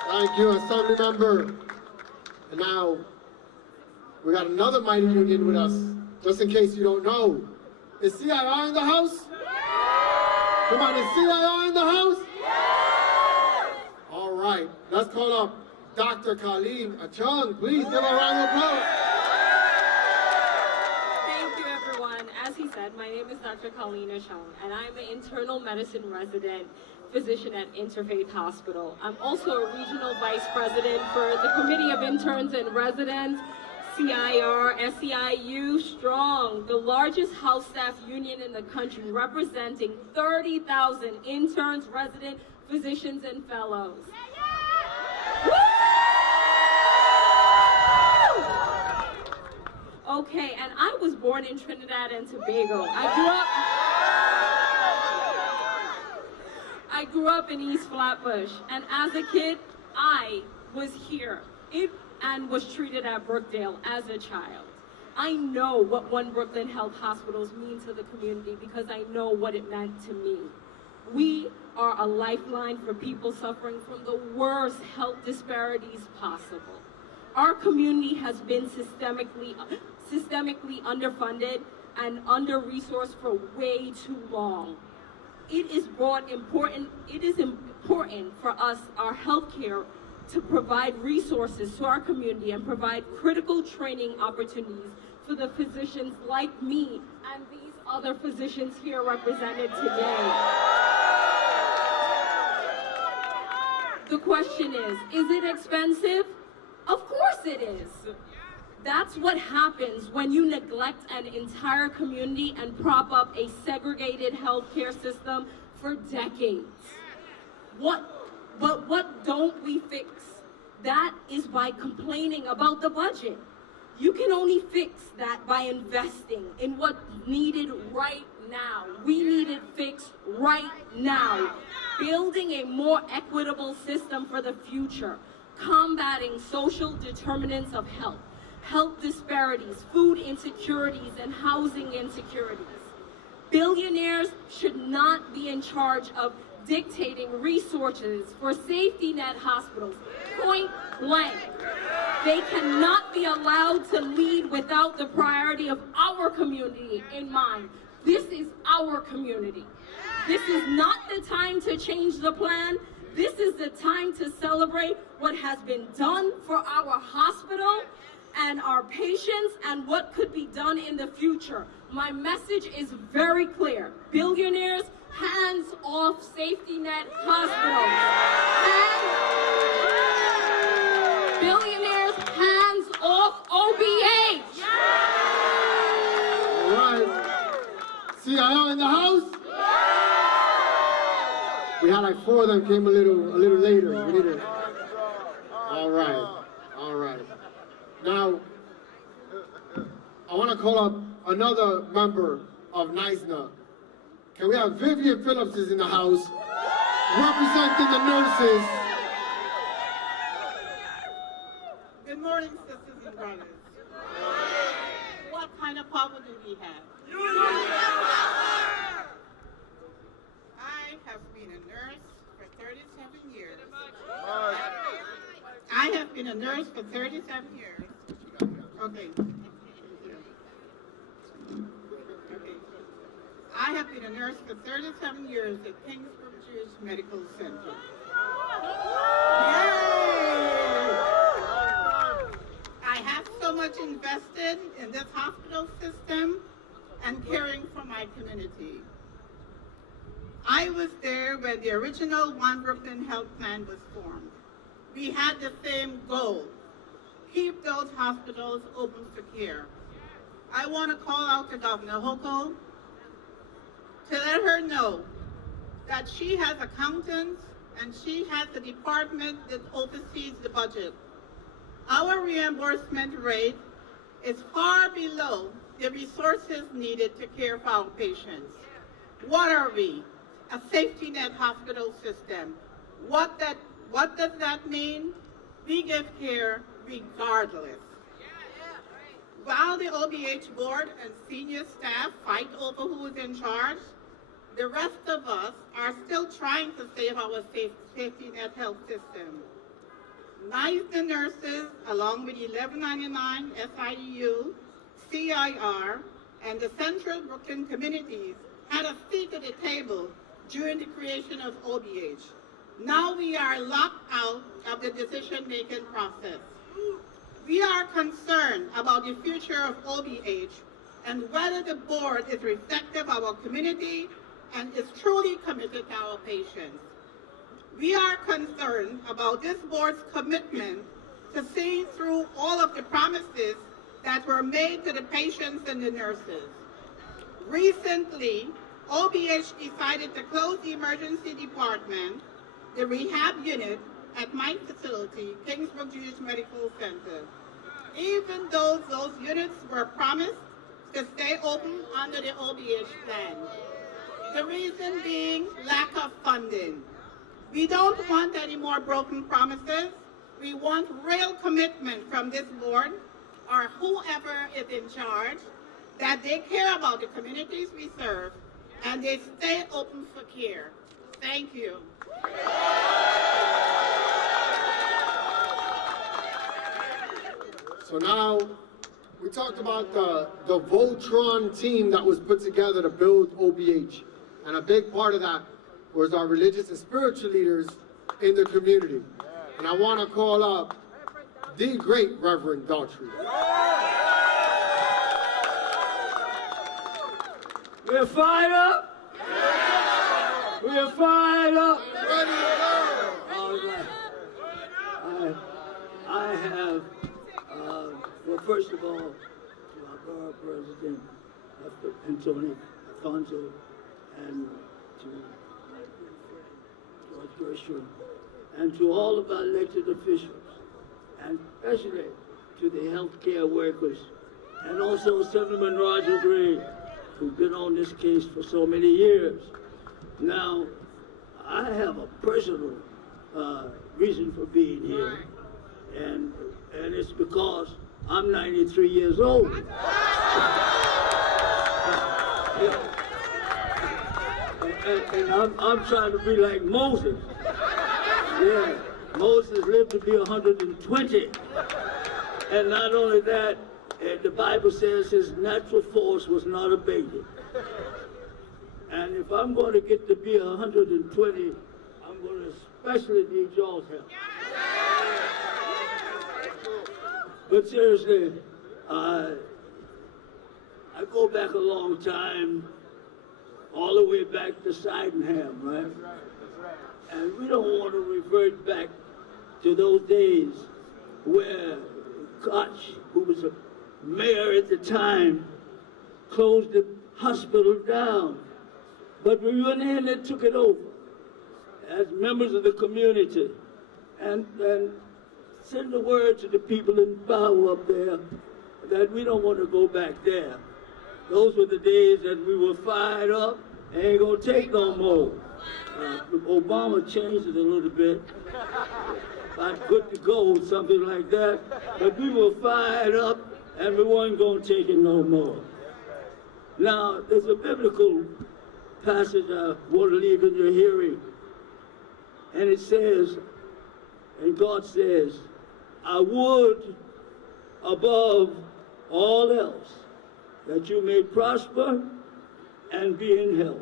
Thank you, Assembly Member. And now, we got another mighty union with us, just in case you don't know. Is CIR in the house? Come on, is CIR in the house? All right, let's call up Dr. Colleen Achung. Please give her a round of applause. Thank you, everyone. As he said, my name is Dr. Colleen Achung, and I'm an internal medicine resident physician at Interfaith Hospital. I'm also a regional vice president for the Committee of Interns and Residents, CIR, SEIU Strong, the largest health staff union in the country, representing 30,000 interns, resident physicians, and fellows. Okay, and I was born in Trinidad and Tobago. I grew up in East Flatbush, and as a kid, I was here and was treated at Brookdale as a child. I know what One Brooklyn Health Hospitals mean to the community because I know what it meant to me. We are a lifeline for people suffering from the worst health disparities possible. Our community has been systemically underfunded and under-resourced for way too long. It is important for us, our healthcare, to provide resources to our community and provide critical training opportunities for the physicians like me and these other physicians here represented today. The question is it expensive? Of course it is. That's what happens when you neglect an entire community and prop up a segregated healthcare system for decades. But what don't we fix? That is by complaining about the budget. You can only fix that by investing in what's needed right now. We need it fixed right now. Building a more equitable system for the future. Combating social determinants of health. Health disparities, food insecurities, and housing insecurities. Billionaires should not be in charge of dictating resources for safety net hospitals, point blank. They cannot be allowed to lead without the priority of our community in mind. This is our community. This is not the time to change the plan. This is the time to celebrate what has been done for our hospital and our patients and what could be done in the future. My message is very clear. Billionaires, hands off safety net hospitals. Billionaires, hands off OBH. All right. CIO in the house? We had like 4 of them came a little later. We needed. All right. All right. Now, I want to call up another member of NISNA. Can we have Vivian Phillips is in the house, representing the nurses. Good morning, sisters and brothers. What kind of power do we have? I have been a nurse for 37 years. I have been been a nurse for 37 years. Okay. I have been a nurse for 37 years at Kingsbrook Jewish Medical Center. Yay! I have so much invested in this hospital system and caring for my community. I was there when the original One Brooklyn Health Plan was formed. We had the same goal: keep those hospitals open for care. I want to call out to Governor Hochul to let her know that she has accountants and she has a department that oversees the budget. Our reimbursement rate is far below the resources needed to care for our patients. What are we? A safety net hospital system. What does that mean? We give care regardless. While the OBH board and senior staff fight over who is in charge, the rest of us are still trying to save our safety net health system. The nurses, along with 1199 SIU, CIR, and the Central Brooklyn communities had a seat at the table during the creation of OBH. Now we are locked out of the decision-making process. We are concerned about the future of OBH and whether the board is reflective of our community and is truly committed to our patients. We are concerned about this board's commitment to see through all of the promises that were made to the patients and the nurses. Recently, OBH decided to close the emergency department, the rehab unit at my facility, Kingsbrook Jewish Medical Center, even though those units were promised to stay open under the OBH plan. The reason being lack of funding. We don't want any more broken promises. We want real commitment from this board or whoever is in charge that they care about the communities we serve and they stay open for care. Thank you. So now, we talked about the Voltron team that was put together to build OBH. And a big part of that was our religious and spiritual leaders in the community. And I want to call up the great Reverend Daughtry. We're fired up. We're fired up. Ready to go. All right. I have, well, first of all, to our borough president, Anthony Alfonso, and to my good friend, George Gershwin, and to all of our elected officials, and especially to the healthcare workers, and also Assemblyman Roger Gray, who's been on this case for so many years. Now, I have a personal reason for being here, and it's because I'm 93 years old. And I'm trying to be like Moses. Yeah, Moses lived to be 120. And not only that, the Bible says his natural force was not abated. And if I'm going to get to be 120, I'm going to especially need y'all's help. But seriously, I go back a long time, all the way back to Sydenham, right? And we don't want to revert back to those days where Koch, who was a mayor at the time, closed the hospital down. But we went in and took it over as members of the community and send the word to the people in power up there that we don't want to go back there. Those were the days that we were fired up, ain't gonna take no more. Obama changed it a little bit. About good to go, something like that. But we were fired up and we weren't gonna take it no more. Now, there's a biblical passage I want to leave in your hearing. And it says, and God says, I would, above all else, that you may prosper and be in health,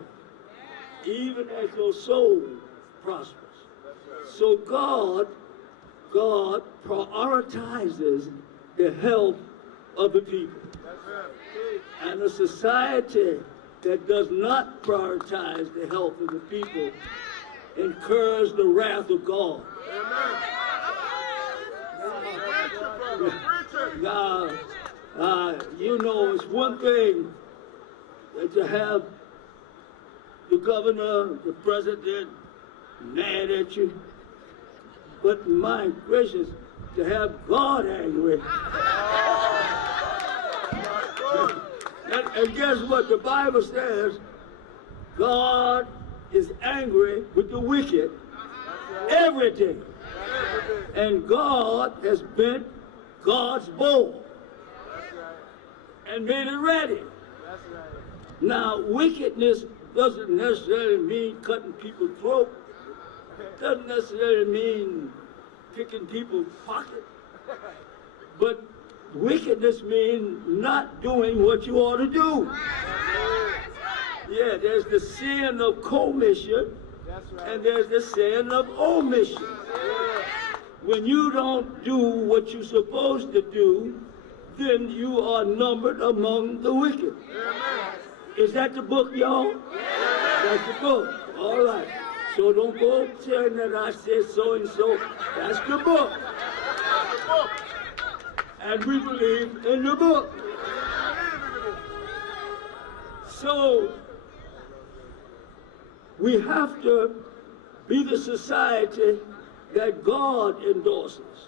even as your soul prospers. So God prioritizes the health of the people. And a society that does not prioritize the health of the people incurs the wrath of God. Now, you know, it's one thing to have the governor, the president mad at you, but my gracious, to have God angry. And guess what? The Bible says God is angry with the wicked every day. And God has bent God's bow and made it ready. Now, wickedness doesn't necessarily mean cutting people's throat. Doesn't necessarily mean picking people's pocket. But wickedness means not doing what you ought to do. Yeah, there's the sin of commission, and there's the sin of omission. When you don't do what you're supposed to do, then you are numbered among the wicked. Is that the book, y'all? That's the book. All right. So don't go saying that I said so and so. That's the book. And we believe in the book. So we have to be the society that God endorses.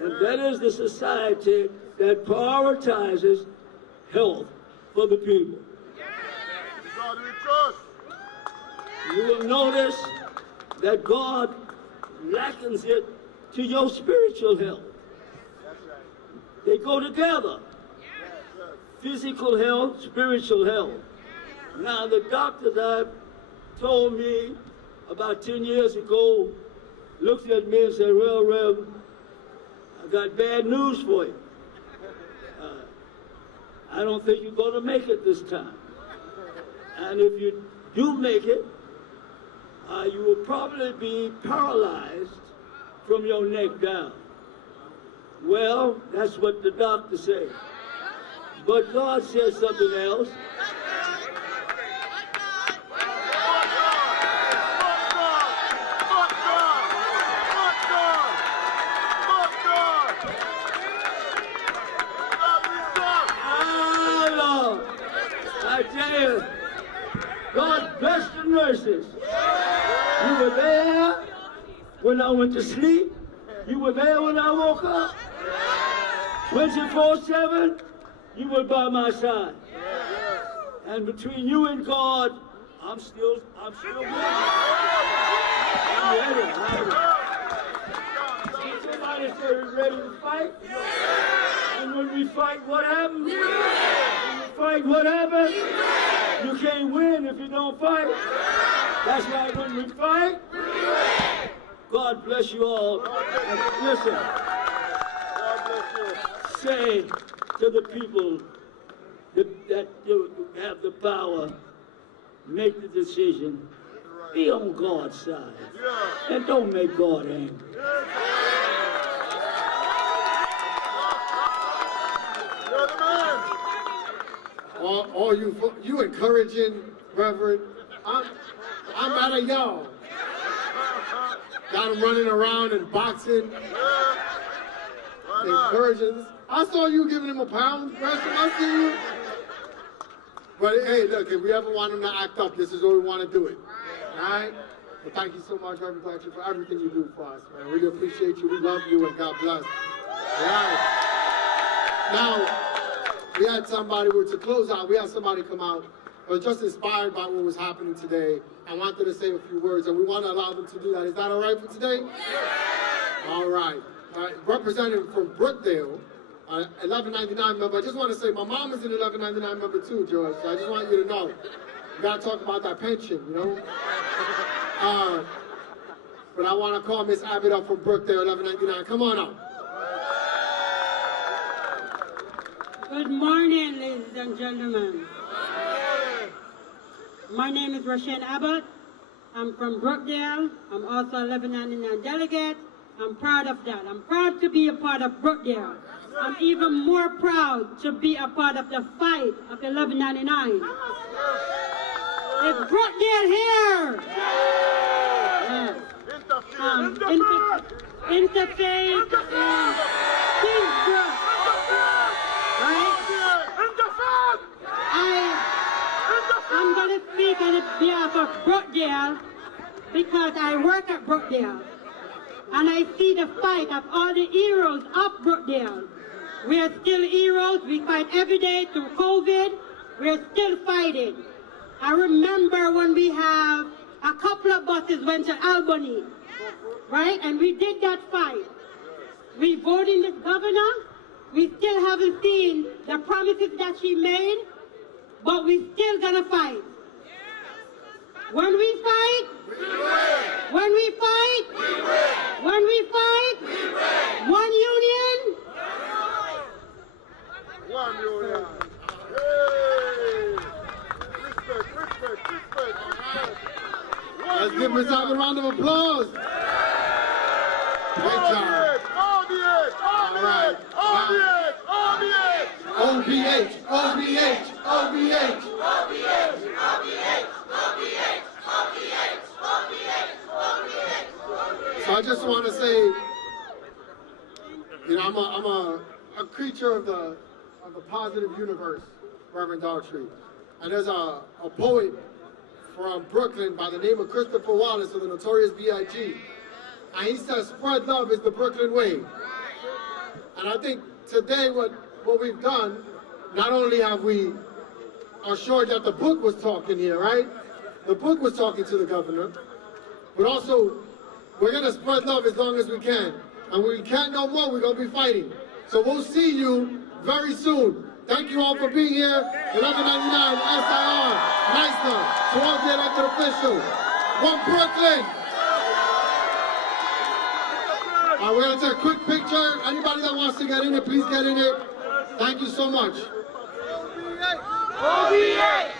And that is the society that prioritizes health for the people. You will notice that God likens it to your spiritual health. They go together. Physical health, spiritual health. Now, the doctors have told me about 10 years ago, looked at me and said, well, Rev, I got bad news for you. I don't think you're going to make it this time. And if you do make it, you will probably be paralyzed from your neck down. Well, that's what the doctor said. But God said something else. I tell you, God bless the nurses. You were there when I went to sleep. You were there when I woke up. 24/7, you were by my side. And between you and God, I'm still with you. I'm ready. Somebody said we're ready to fight. And when we fight, what happens? Fight whatever, you can't win if you don't fight. That's why when we fight, God bless you all. And listen, say to the people that have the power, make the decision, be on God's side, and don't make God angry. All you encouraging, Reverend. I'm mad at y'all. Got him running around and boxing, encouraging. I saw you giving him a pound, Preston. I see you. But hey, look, if we ever want him to act up, this is where we want to do it. All right? Well, thank you so much, Reverend Thatcher, for everything you do for us, man. Really appreciate you. We love you, and God bless. All right. Now, we had somebody, to close out, we had somebody come out. I was just inspired by what was happening today. I wanted to say a few words, and we want to allow them to do that. Is that all right for today? Yeah. All right. Representative from Brookdale, 1199 member. I just want to say my mom is an 1199 member too, George. So I just want you to know. You got to talk about that pension, you know? But I want to call Miss Abbott up from Brookdale, 1199. Come on up. Good morning, ladies and gentlemen. My name is Rashan Abbott. I'm from Brookdale. I'm also a 1199 delegate. I'm proud of that. I'm proud to be a part of Brookdale. I'm even more proud to be a part of the fight of 1199. Is Brookdale here? Yes. Interfaith Kingsbrook. Right? I'm going to speak on behalf of Brookdale because I work at Brookdale. And I see the fight of all the heroes of Brookdale. We are still heroes. We fight every day through COVID. We are still fighting. I remember when we have a couple of buses went to Albany, right? And we did that fight. We voted in this governor. We still haven't seen the promises that she made, but we still gonna fight. When we fight, when we fight, when we fight, one union. One union. Hey! Respect. Let's give Ms. Allen a round of applause. Great job. All right. OBH. So I just want to say, you know, I'm a creature of the positive universe, Reverend Daughtry. And there's a poet from Brooklyn by the name of Christopher Wallace of the Notorious B.I.G. And he says, spread love is the Brooklyn way. And I think today what we've done, not only have we assured that the book was talking here, right? The book was talking to the governor, but also we're gonna spread love as long as we can. And when we can't no more, we're gonna be fighting. So we'll see you very soon. Thank you all for being here. 1199 SIR, Meisner, to all the elected officials. One Brooklyn. All right, we're gonna take a quick picture. Anybody that wants to get in it, please get in it. Thank you so much. OBH!